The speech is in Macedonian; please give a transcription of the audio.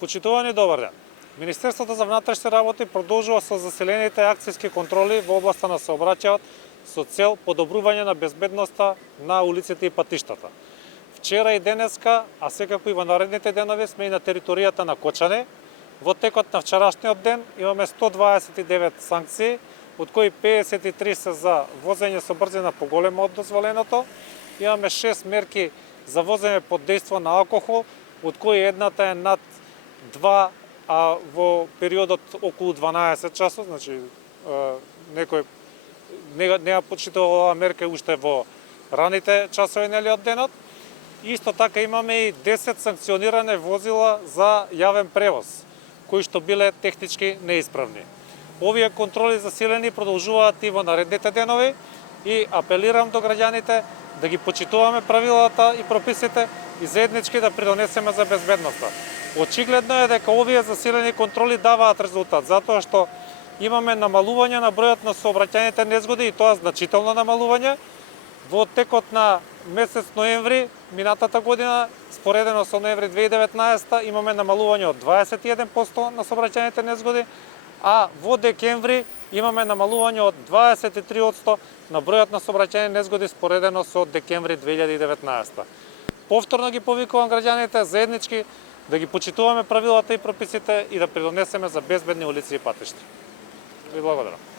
Почитувани добар ден. Министерството за внатрешни работи продолжува со заселените акцијски контроли во областа на сообраќајот со цел подобрување на безбедноста на улиците и патиштата. Вчера и денеска, а секако и во наредните денови сме и на територијата на Кочане. Во текот на вчерашниот ден имаме 129 санкции, од кои 53 се за возење со брзина поголема од дозволеното. Имаме 6 мерки за возење под дејство на алкохол, од кои едната е над 2, а во периодот околу 12 часот, значи некој не ја почитува оваа мерка уште во раните часови од денот. Исто така имаме и 10 санкциониране возила за јавен превоз, кои што биле технички неисправни. Овие контроли засилени продолжуваат и во наредните денови и апелирам до граѓаните да ги почитуваме правилата и прописите и заеднички да придонесеме за безбедноста. Очигледно е дека овие засилени контроли даваат резултат, затоа што имаме намалување на бројот на сообраќајните незгоди и тоа значително намалување. Во текот на месец ноември минатата година, споредено со ноември 2019, имаме намалување од 21% на сообраќајните незгоди, а во декември имаме намалување од 23% на бројот на сообраќајни незгоди споредено со декември 2019. Повторно ги повикувам граѓаните заеднички да ги почитуваме правилата и прописите и да придонесеме за безбедни улици и патишта. Ви благодарам.